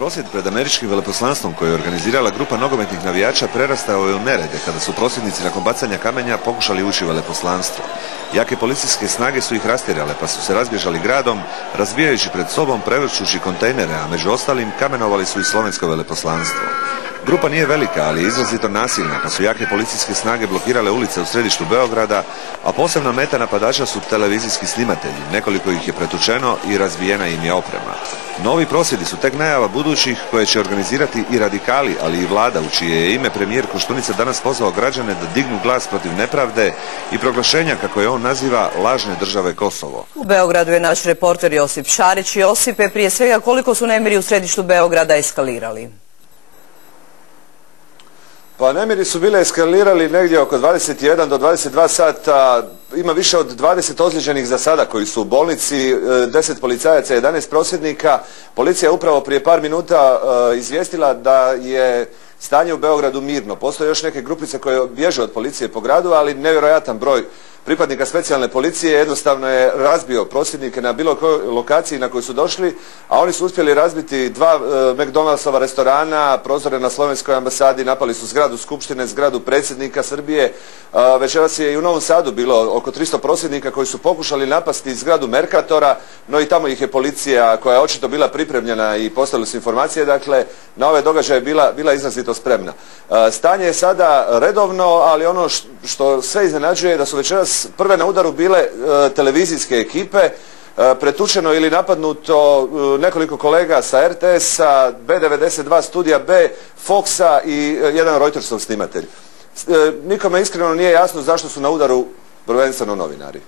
Prosvjed pred američkim veleposlanstvom koji je organizirala grupa nogometnih navijača prerastao je u nerede kada su prosvjednici nakon bacanja kamenja pokušali ući u veleposlanstvo. Jake policijske snage su ih rastjerale pa su se razbježali gradom, razbijajući pred sobom, prevrćući kontejnere, a među ostalim kamenovali su i slovensko veleposlanstvo. Grupa nije velika, ali je izrazito nasilna, pa su jake policijske snage blokirale ulice u središtu Beograda, a posebna meta napadača su televizijski snimatelji. Nekoliko ih je pretučeno i razbijena im je oprema. Novi prosvjedi su tek najava budućih koje će organizirati i radikali, ali i vlada, u čije je ime premijer Koštunica danas pozvao građane da dignu glas protiv nepravde i proglašenja, kako je on naziva, lažne države Kosovo. U Beogradu je naš reporter Josip Šarić. Josipe, prije svega koliko su nemiri u središtu Beograda eskalirali? Pa nemiri su bile eskalirali negdje oko 21 do 22 sata, ima više od 20 ozlijeđenih za sada koji su u bolnici, 10 policajaca, 11 prosvjednika. Policija je upravo prije par minuta izvijestila da je stanje u Beogradu mirno. Postoje još neke grupice koje bježe od policije po gradu, ali nevjerojatan broj pripadnika specijalne policije jednostavno je razbio prosvjednike na bilo kojoj lokaciji na koju su došli, a oni su uspjeli razbiti dva McDonaldsova restorana, prozore na slovenskoj ambasadi, napali su zgradu Skupštine, zgradu predsjednika Srbije. Večeras je i u Novom Sadu bilo oko 300 prosvjednika koji su pokušali napasti zgradu Merkatora, no i tamo ih je policija, koja je očito bila pripremljena i postavili su informacije, dakle na ove događaje bila izrazito spremna. Stanje je sada redovno, ali ono što sve iznenađuje je da su večeras prve na udaru bile televizijske ekipe, pretučeno ili napadnuto nekoliko kolega sa RTS-a, B92, Studija B, Foxa i jedan Reutersov snimatelj. Nikome iskreno nije jasno zašto su na udaru prvenstveno novinari.